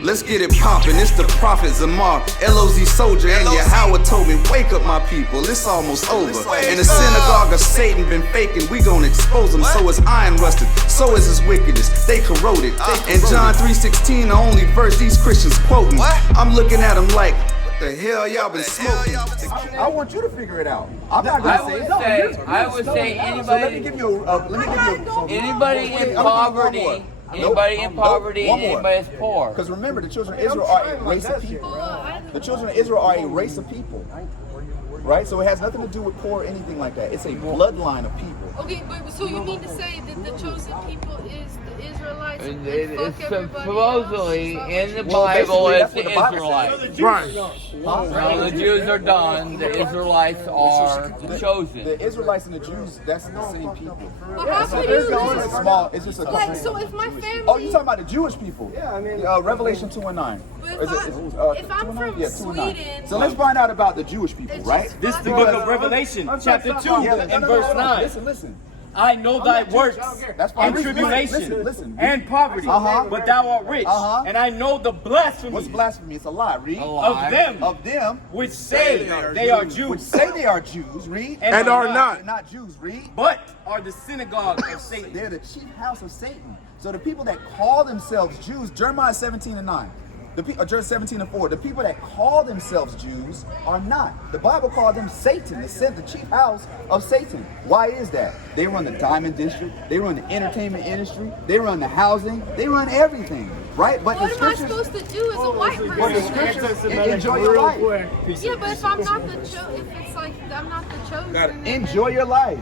Let's get it poppin', it's the prophet Zamar, LOZ soldier, and Yahweh told me, wake up my people, it's almost over. And the synagogue of Satan been faking, we gon' expose them. So is iron rusted, so is his wickedness, they corroded. And John 3:16, the only verse these Christians quoting. I'm looking at them like, what the hell y'all been smoking? I want you to figure it out. I'm not gonna say it. I would say anybody. So let me give you Anybody in poverty. Anybody in poverty and anybody that's poor. Because remember, the children of Israel are a race of people. The children of Israel are a race of people. Right? So it has nothing to do with poor or anything like that. It's a bloodline of people. Okay, but so you mean to say that the chosen people is the Israelites? It's supposedly in the Bible it's the Israelites. Right. No, the Jews are done. The Israelites are the chosen. The Israelites and the Jews, that's the same people. But how could you? It's small. It's just a Like, so if my family. Oh, you're talking about the Jewish people? Yeah, I mean, Revelation 2:9. If I'm from Sweden. So let's find out about the Jewish people, right? This is the book of Revelation, chapter 2 and verse 9. Listen. I know thy works and tribulation and poverty, but thou art rich. And I know the blasphemy. What's blasphemy? It's a lie. Read. Of them which say they are Jews. Which say they are Jews. Read. And are not. Not Jews. Read. But are the synagogue of Satan. They're the chief house of Satan. So the people that call themselves Jews, Jeremiah 17:9. Jeremiah 17:4. The people that call themselves Jews are not. The Bible called them Satan, the chief house of Satan. Why is that? They run the diamond district. They run the entertainment industry. They run the housing. They run everything, right? But what am I supposed to do as a white person? But the scriptures enjoy your life. Yeah, but if I'm not the if it's like I'm not the chosen. Enjoy your life.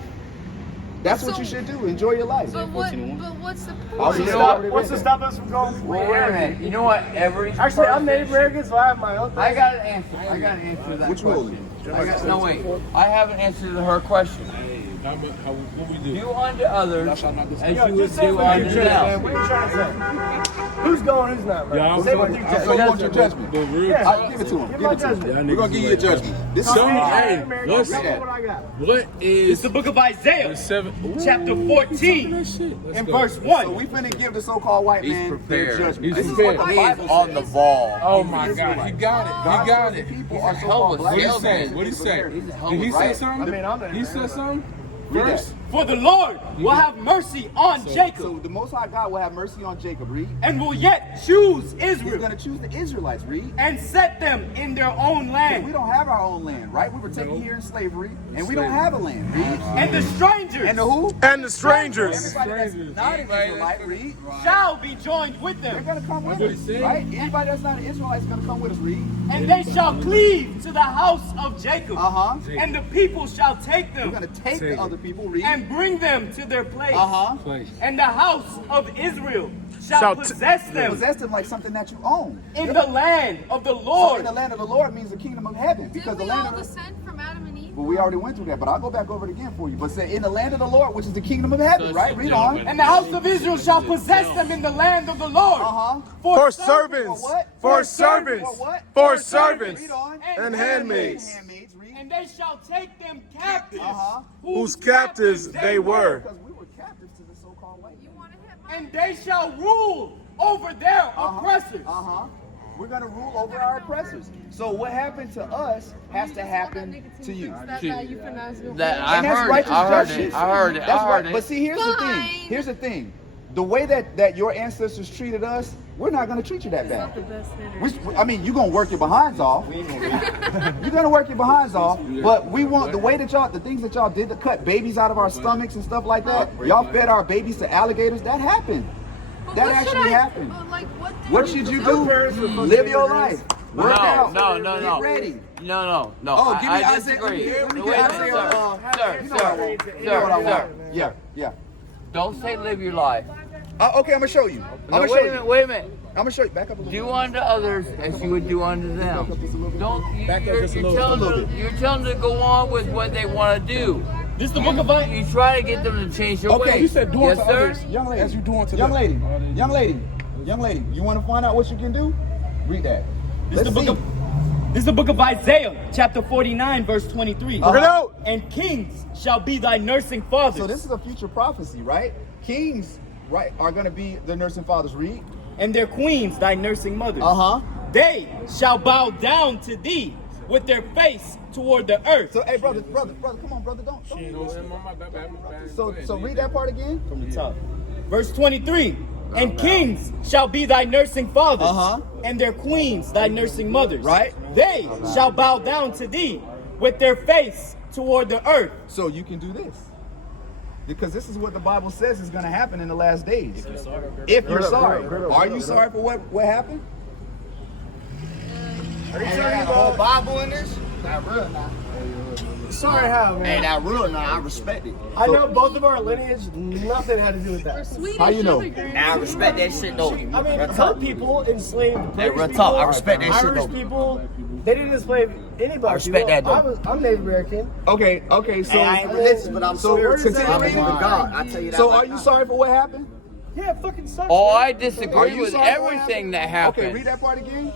That's what you should do. Enjoy your life. But what's the point? What's to stop us from going? Wait a minute. You know what? Actually, I'm Native American, so I have my own. I got an answer. I got an answer to that question. No, wait. I have an answer to her question. What we do? Do unto others as you would do unto them. What are you trying to say? Who's going, who's not, man? Say what you want your judgment. Give it to him. Give it to him. We're going to give you a judgment. This is what is... It's the book of Isaiah, chapter 14, and verse 1. So we finna give the so-called white man their judgment. He's on the ball. Oh my God, he got it. He got it. People are so-called black. What did he say? What did he say? Did he say something? He said something? First, for the Lord will have mercy on Jacob. So the Most High God will have mercy on Jacob, read. And will yet choose Israel. He's going to choose the Israelites, read. And set them in their own land. We don't have our own land, right? We were taken here in slavery, and we don't have a land, read. And the strangers. And the who? And the strangers. Everybody that's not an Israelite, read. Shall be joined with them. They're going to come with us, right? Anybody that's not an Israelite is going to come with us, read. And they shall cleave to the house of Jacob. And the people shall take them. We're going to take the other people, read. And bring them to their place. And the house of Israel shall possess them. Possess them like something that you own. In the land of the Lord. So in the land of the Lord means the kingdom of heaven. Because Did we all descend from Adam and Eve? Well, we already went through that, but I'll go back over it again for you. But say, in the land of the Lord, which is the kingdom of heaven, right? Read on. And the house of Israel shall possess them in the land of the Lord. For servants. For servants. For servants. Read on. And handmaids. And they shall take them captives. Whose captives they were. Because we were captives to the so-called white man. And they shall rule over their oppressors. We're going to rule over our oppressors. So what happened to us has to happen to you. I heard it. But see, here's the thing. Here's the thing. The way that your ancestors treated us, we're not going to treat you that bad. I mean, you're going to work your behinds off. You're going to work your behinds off. But we want the way that the things that y'all did to cut babies out of our stomachs and stuff like that. Y'all fed our babies to alligators. That happened. That actually happened. What should you do? Live your life. Work out. No. Get ready. No. Oh, give me I Isaiah. disagree. Let me get Isaiah. Sir. Yeah. Don't say live your life. Okay, I'm gonna show you. Wait a minute. I'm gonna show you. Back up a little. Do unto others as you would do unto them. You're telling them to go on with what they want to do. This is the book of Isaiah. You try to get them to change their ways. You said do unto others. Young lady, as you do unto young them. lady. You want to find out what you can do? Read that. This is the book of Isaiah, chapter 49, verse 23. Out. And kings shall be thy nursing fathers. So this is a future prophecy, right? Kings right, are going to be the nursing fathers. Read. And their queens, thy nursing mothers. They shall bow down to thee with their face toward the earth. So, hey, brother, come on, brother, don't. So read that part again. From the top. Verse 23. And kings shall be thy nursing fathers, and their queens thy nursing mothers. Right. They shall bow down to thee with their face toward the earth. So you can do this. Because this is what the Bible says is going to happen in the last days. If you're sorry. Are you sorry for what happened? Are you talking about Bible in this? Not real now. Sorry how, man? Ain't that real now? I respect it. I know both of our lineage, nothing had to do with that. How you know? Now I respect that shit though. I mean, her people enslaved Hey, British real people, talk. I respect that shit Irish though. people. They didn't enslave anybody. I respect that, though. I'm Native American. Okay, so Hey, I ain't religious, but I'm so spiritual. continue I believe in reading. God. I tell you that. So right are you now. sorry for what happened? Yeah, it fucking sucks. Oh, man. I Are disagree you with sorry for what everything that Okay, happened. read that part again.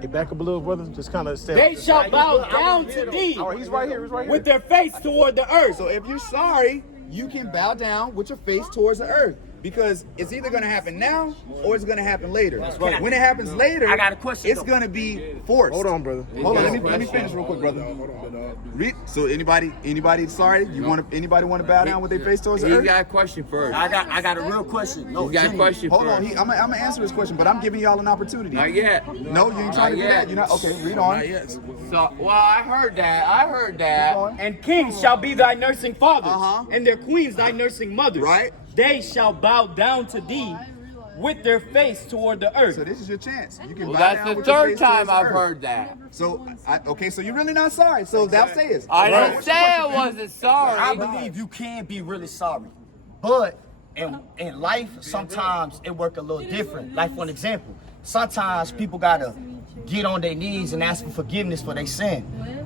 Hey, back up a little, brother. Just kind of stand. They shall bow down to thee Oh, he's right here. He's right here. with their face toward the earth. So if you're sorry, you can bow down with your face towards the earth. Because it's either going to happen now or it's going to happen later. right. When it happens later, I got a question, it's though. going to be forced. Hold on, brother. Hold on, let me finish real quick, brother. Read. So anybody sorry? Anybody want to bow down with their face towards the He earth? got a question first. I got a real question. No, He got a question Hold on, first. I'm gonna answer this question, but I'm giving y'all an opportunity. Not yet. No, you ain't trying to do that. You're not. Okay, read on. So, well, I heard that. And kings shall be thy nursing fathers, and their queens thy nursing mothers. Right. They shall bow down to thee with their face toward the earth. So this is your chance. You can Well, bow that's down the with your third face time towards the I've earth. heard that. So, okay, so you're really not sorry. So thou sayest. I Right. didn't say I wasn't sorry. I believe you can be really sorry, but in life sometimes it work a little different. Like for an example, sometimes people gotta get on their knees and ask for forgiveness for their sin.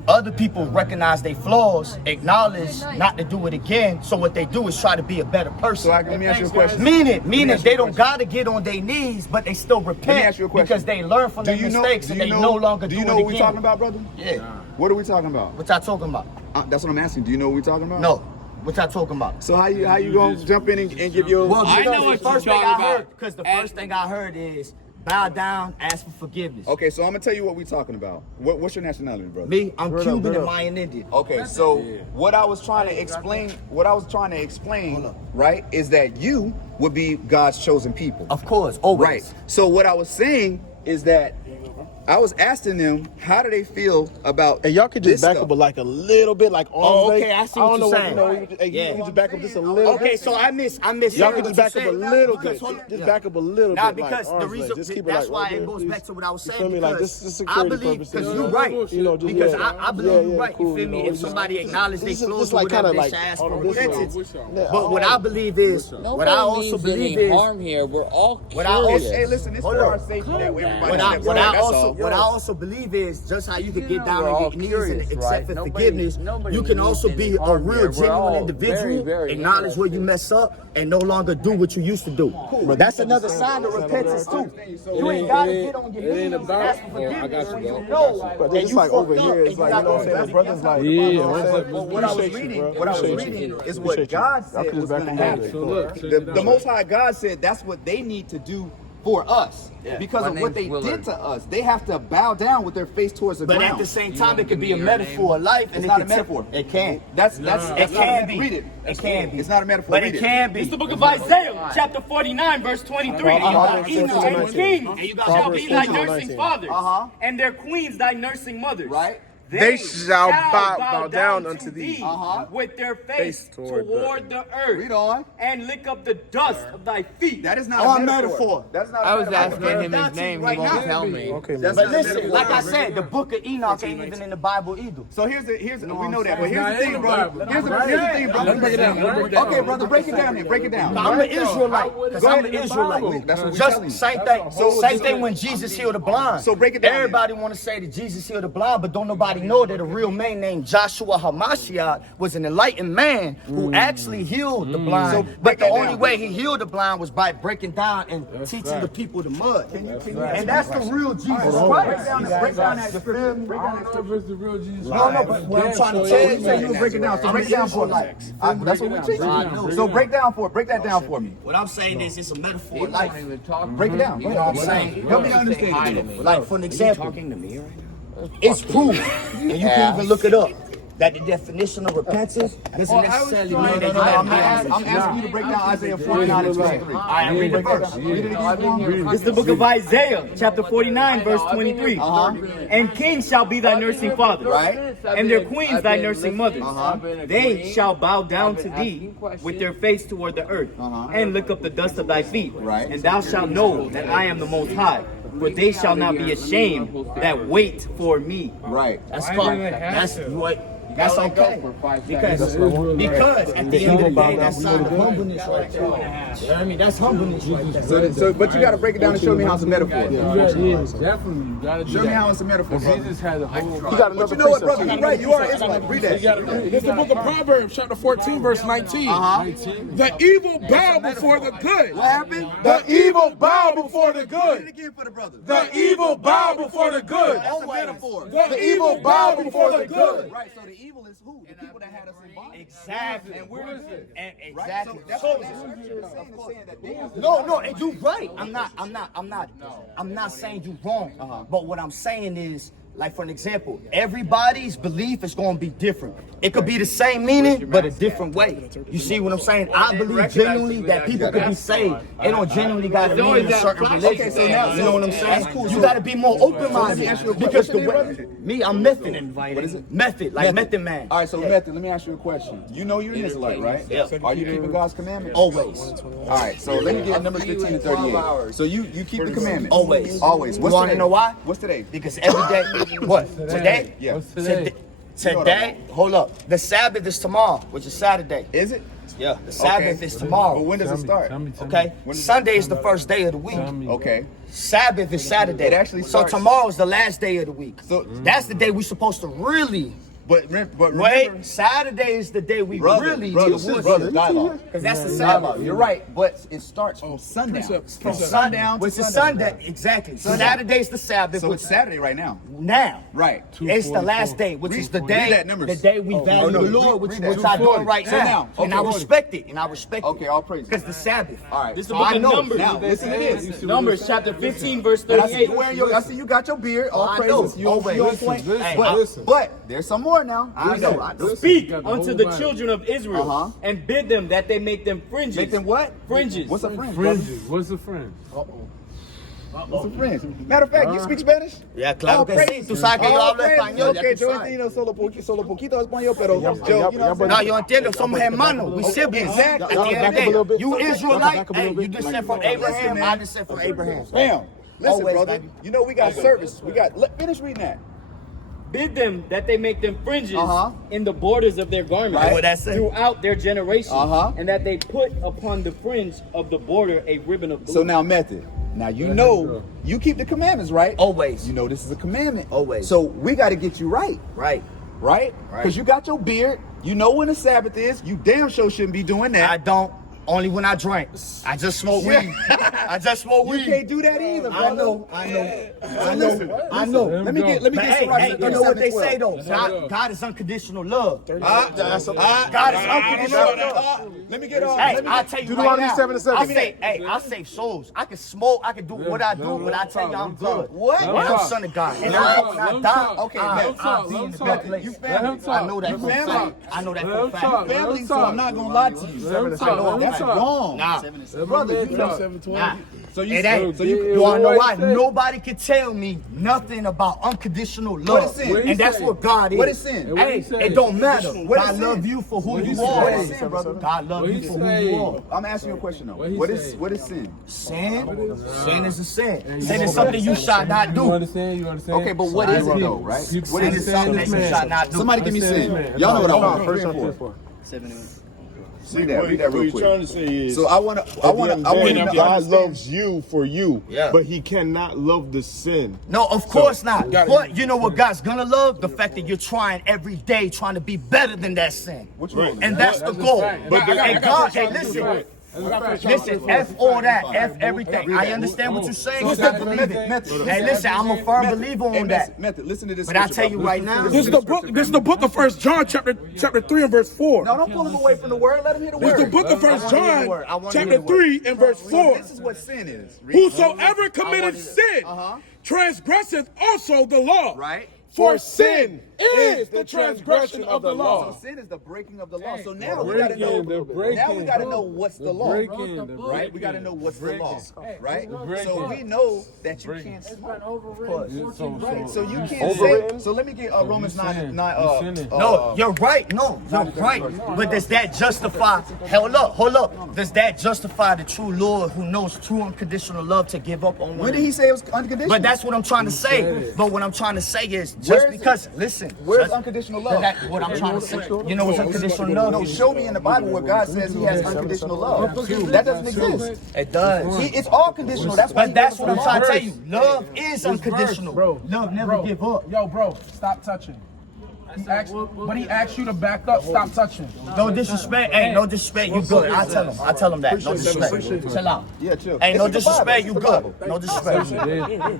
Other people recognize their flaws, acknowledge not to do it again. So what they do is try to be a better person. So let me ask you a question. Meaning ask you they a don't gotta get on their knees, but they still repent ask you a question. because they learn from their mistakes and they no longer do it again. Do you know what we're talking about, brother? Yeah. What are we talking about? What y'all talking about? That's what I'm asking. Do you know what we're talking about? No. What y'all talking about? So how you gonna jump in and give your? Well, I know because what the first you're thing talking I heard, about. because the And- first thing I heard is bow down, ask for forgiveness. Okay, so I'm gonna tell you what we're talking about. What's your nationality, brother? Me, I'm Cuban and Mayan Indian. Okay, so what I was trying to explain, right, is that you would be God's chosen people. Of course, always. Right. So what I was saying is that I was asking them how do they feel about. Hey, y'all could just this back stuff. up like a little bit, like Oh, arms okay, I see I what don't you're know saying. what you know. Hey, Yeah. you can just back up just a little. Okay, bit. so I miss. Y'all can just back up a little bit. Because, hold on. Just Yeah. back up a little Nah, bit. because like the arms reason length. Just keep it that's like why right it there, goes please. back to what I was You saying. feel me? Like Because this is I security believe, purposes. because you're right. You know, just Because yeah. I believe Yeah, you're yeah, right. cool, You feel me? know, If somebody acknowledges they this is flaws just or like whatever, kinda they should like ask for on this repentance. one. But what I believe is, what I Nobody also means believe any is, harm here. We're all What I also- curious. Hey, listen, it's Hold for on. our safety that way everybody What I steps right, that's all. also believe is just how you can get down We're all on your knees curious, and right? accept for Nobody- forgiveness. nobody You can means also any be a harm real, here. We're genuine all individual, very acknowledge where you mess up, and no longer do what you used to do. That's another sign of repentance too. You ain't gotta get on your knees and ask for forgiveness when you know But that it's you like over fucked up here. and It's you like, not you know what gonna I'm saying? say Brothers like, Well, what I was reading is what God said was going to happen. The Most High God said that's what they need to do for us because My of what they name's did Willard. to us. They have to bow down with their face towards the But ground. at the same time, it could be a metaphor of life, and It's it not can a metaphor. It can. That's It not can a, be. read it. It can be. It's not a metaphor. But read it can be. It's the book of Isaiah, chapter 49, verse 23. And kings shall be thy nursing fathers, and their queens thy nursing mothers. Right. They shall bow down unto thee with their face toward the earth. Read on. And lick up the dust of thy feet. That is not a metaphor. That's not. I a was metaphor. asking him his name. He won't tell me. Okay, That's But not a listen, metaphor. like I said, the book of Enoch ain't even in the Bible either. So here's we know that, but here's the thing, brother. Here's the thing, brother. Okay, brother, break it down then. Break it down. I'm an Israelite. Because I'm an Israelite. That's what we're telling you. Just same thing. Same thing when Jesus healed the blind. So break it down. Everybody want to say that Jesus healed the blind, but don't nobody everybody know that a real man named Joshua Hamashiach was an enlightened man who actually healed the blind. So But the only way he healed the blind was by breaking down and teaching the people the mud. And that's the real Jesus Christ. Break down that scripture. Break down that scripture. The real Jesus. No, but what I'm trying to tell you, So you break it down. So break it down for me. That's what we teach. So break that down for me. what I'm saying is it's a metaphor of life. Break it down. I'm saying, Help me understand. like for an example, it's proof, and you can even look it up, that the definition of repentance doesn't necessarily mean that you have to I'm asking you to break down Isaiah 49 and 23. All right, read the verse. Read it again. It's the book of Isaiah, chapter 49, verse 23. And kings shall be thy nursing fathers, Right. and their queens thy nursing mothers. They shall bow down to thee with their face toward the earth, and lick up the dust of thy feet. Right. And thou shalt know that I am the Most High, for they shall not be ashamed that wait for me. Right. That's fine. That's what. That's okay. Because at the end of the day, that's sign of humbleness right there. You know what I mean? That's humbleness right there. So, but you got to break it down and show me how it's a metaphor. Definitely, you gotta do Show me that. how it's a metaphor, brother. Jesus had a whole. But you know what, brother? You're right. You are Israelite. Read that. It's the book of Proverbs, chapter 14, verse 19. The evil bow before the good. What happened? The evil bow before the Read it good. again for the brother. The evil bow before the good. That's a metaphor. The evil bow before the good. Right. So the evil is who? The people that had us in bondage. Exactly. And where is it? And Right? exactly. So that's what that scripture is saying that they have. No, and you're right. I'm not saying you're wrong. But what I'm saying is, like for an example, everybody's belief is going to be different. It could be the same meaning, but a different way. You see what I'm saying? I believe genuinely that people could be saved. They don't genuinely got to mean a certain religion. Okay, so now, You know what I'm saying? You got to be more open-minded because the way me, I'm method. What is it? Method, like method man. All right, so Method, let me ask you a question. You know you're an Israelite, right? Yeah. Are you keeping God's commandments? Always. All right, so let me get Numbers 15 and 38. So you keep the commandments? Always. Always. You What's want to today? know why? What's today? Because every day, what? Today? Yeah. What's today? Today, hold up. The Sabbath is tomorrow, which is Saturday. Is it? Yeah, the Sabbath is tomorrow. But when does it start? Okay, Sunday is the first day of the week. Okay. Sabbath is Saturday. It actually so starts- tomorrow is the last day of the week. So that's the day we're supposed to really. But remember, Wait, Saturday is the day we really brother, dialogue. because that's the Dialogue. Sabbath. You're right, but it starts from sundown. From sundown to Which is sundown. Sunday, exactly. Saturday's the Sabbath. So which it's Saturday right now. now. Right. It's the last day, which is the read day that numbers. the day we value no, the Lord, which read that. I do right So now. now, And I okay, respect it. And I respect it. Okay, all praise. Because the Sabbath. All right. This is the So book I of know. Numbers. Now, listen to this. Numbers chapter 15, verse And I see 38. you wearing your, I see you got your beard. All I know. praises. You Always. on point. Hey, But there's some more now. I know. Speak unto the children of Israel Uh-huh. and bid them that they make them fringes. Make them what? Fringes. What's a fringe? brother? Fringes. What's a fringe? What's a fringe? Matter of fact, you speak Spanish? Ya, claro que sí. Tú sabes que yo hablo español. Ya Okay, tú yo sabes. entiendo solo poquito español, pero yo, you know what No, I'm yo entiendo. Somos hermanos. We siblings. At the end of the day, you Israelite. Hey, you descend from Abraham. I descend from Abraham. Bam. Listen, Always, brother. baby. You know we got service. We got. Finish reading that. Bid them that they make them fringes Uh-huh. in the borders of their garments Right. What that say? throughout their generations, Uh-huh. and that they put upon the fringe of the border a ribbon of blue. So now, Method. Now you know you keep the commandments, right? Always. You know this is a commandment. Always. So we got to get you right, Right. right? Because you got your beard. You know when the Sabbath is. You damn sure shouldn't be doing that. I don't. Only when I drink. I just smoke weed. I just smoke You weed. can't do that either, brother. I know. Let me get But some hey, right. hey, you know what they say though? God is unconditional love. God is unconditional love. Let me get on. Hey, I'll tell you right Deuteronomy now. 7:7. I save souls. I can smoke. I can do what I do, but I tell you I'm good. What? And I'm son of God. And I die. Okay, I'll be in the good place. You family. I know that for a fact. I know that for a fact. Family, so I'm not gonna lie to you. I know that's wrong. Nah. Brother, you know. Nah. So you It ain't. so you You wanna know why? Nobody can tell me nothing about unconditional love. What is sin? And that's what God is. What is sin? Hey, it don't matter. What is God sin? love you for who What you he are. What is sin, brother? God love you for who you are. I'm asking you a question though. What he What is say? what is sin? Sin? Sin is a sin. Sin is something you shall not You do. understand? You understand? Okay, but what is it though, right? What Sin is is it? something that you shall not do. Somebody give me sin. Y'all know what I'm for. Read that real What you're quick. trying to say is, So I want to God understand. loves you for you, Yeah. but He cannot love the sin. No, of course not. But you know what God's gonna love? The fact that you're trying every day, trying to be better than that sin. And that's the goal. And God, hey, listen. Listen, F all that, F everything. I understand what you're saying. You don't believe it. Hey, listen, I'm a firm believer on that. Listen to this. But I tell you right now, This is the book of 1 John, chapter 3 and verse 4. No, don't pull him away from the word. Let him hear the This word. is the book of 1 John, chapter 3 and verse 4. This is what sin is. Whosoever committeth sin transgresseth also the law. Right. For sin is the transgression of the law. So sin is the breaking of the law. So now we got to know. Now we got to know what's the law, right? We got to know what's the law, right? So we know that you can't smoke. Right. So you can't say. So let me get Romans 9. no, you're right. No, you're right. But does that justify? Hold up. Does that justify the true Lord who knows true unconditional love to give up on one? When did he say it was unconditional? But that's what I'm trying to say. But what I'm trying to say is just because, listen. Where's unconditional love? What I'm trying to say. You know what's unconditional love? No, show me in the Bible where God says He has unconditional love. That doesn't exist. It does. It's all conditional. That's But that's what I'm trying to tell you. Love is unconditional. Love never give up. Yo, bro, stop touching. But he asked you to back up, stop touching. No disrespect. Hey, no disrespect. You good. I tell him that. No disrespect. Chill out. Yeah, chill. Hey, no disrespect. You good. No disrespect.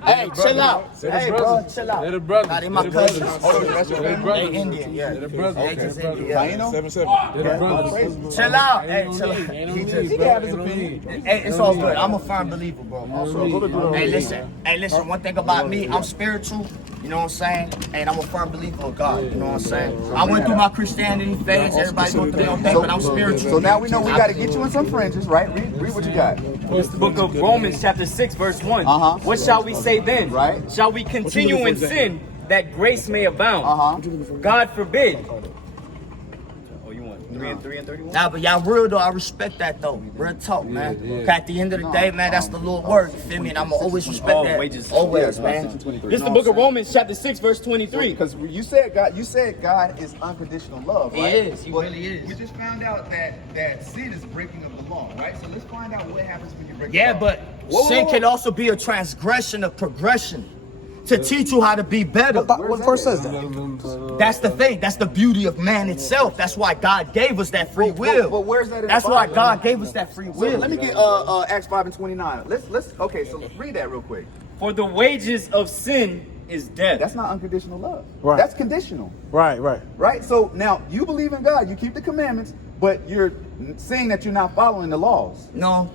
Hey, chill out. Hey, bro, chill out. They're the brothers. Nah, they my cousins. That's your family? They Indian, yeah. They're the brothers. They just Indian, I yeah. ain't know. 7-7. They're the brothers. Chill out. Hey, chill out. He can have his opinion. Hey, it's all good. I'm a firm believer, bro. Hey, listen. One thing about me, I'm spiritual. You know what I'm saying? And I'm a firm believer of God. You know what I'm saying? I went through my Christianity phase. Everybody going through their own thing, but I'm spiritual. So now we know we got to get you in some fringes, right? Read what you got. It's the book of Romans, chapter 6, verse 1. What shall we say then? Right. Shall we continue in sin that grace may abound? God forbid. Oh, you want 3 and 31? Nah, but y'all real though. I respect that though. Real talk, man. Okay, at the end of the day, man, that's the Lord word. You feel me? And I'ma always respect that. Wages. Always, man. This is the book of Romans, chapter 6, verse 23. Because you said God is unconditional love, right? He is. He really is. We just found out that sin is breaking of the law, right? So let's find out what happens when you break the Yeah, law. but sin can also be a transgression of progression to teach you how to be better. What verse says that? That's the thing. That's the beauty of man itself. That's why God gave us that free will. But where's that in That's the why Bible? God gave us that free will. So let me get Acts 5 and 29. Let's okay, so read that real quick. For the wages of sin is death. That's not unconditional love. Right. That's conditional. Right. Right? So now you believe in God, you keep the commandments, but you're saying that you're not following the laws. No.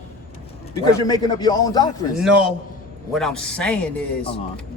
Because you're making up your own doctrines. No. What I'm saying is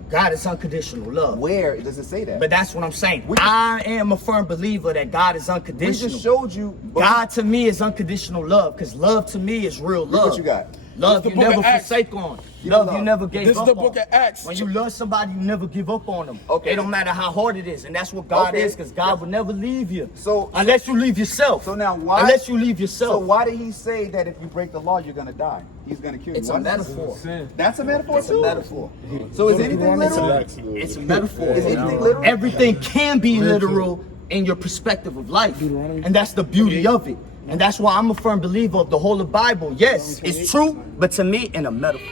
God is unconditional love. Where does it say that? But that's what I'm saying. I am a firm believer that God is we unconditional. just showed you. God to me is unconditional love, because love to me is real love. What you got? Love This you the book never of Acts. forsake on. Love you never gave This up is the on. book of Acts. When you love somebody, you never give up on them. Okay. It don't matter how hard it is, and that's what God Okay. is, because God will never leave you. So unless you leave yourself. So now why? Unless you leave yourself. So why did he say that if you break the law, you're gonna die? He's gonna kill you. It's a Why? metaphor. That's a metaphor It's too. a metaphor. So is anything literal? It's a metaphor. Is anything literal? Everything can be literal in your perspective of life, and that's the beauty of it. And that's why I'm a firm believer of the whole of the Bible. Yes, it's true, but to me, in a metaphor.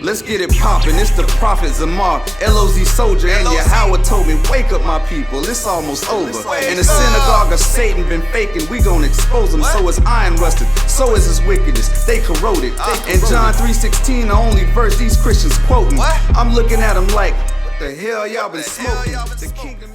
Let's get it poppin', it's the Prophet Zamar, LOZ soldier, and Yahweh told me, wake up my people, it's almost over. And the Synagogue of Satan been faking, we gon' expose them. So is iron rusted, so is his wickedness, they corroded. And John 3:16, the only verse these Christians quoting. I'm looking at them like, what the hell y'all been smoking? The kingdom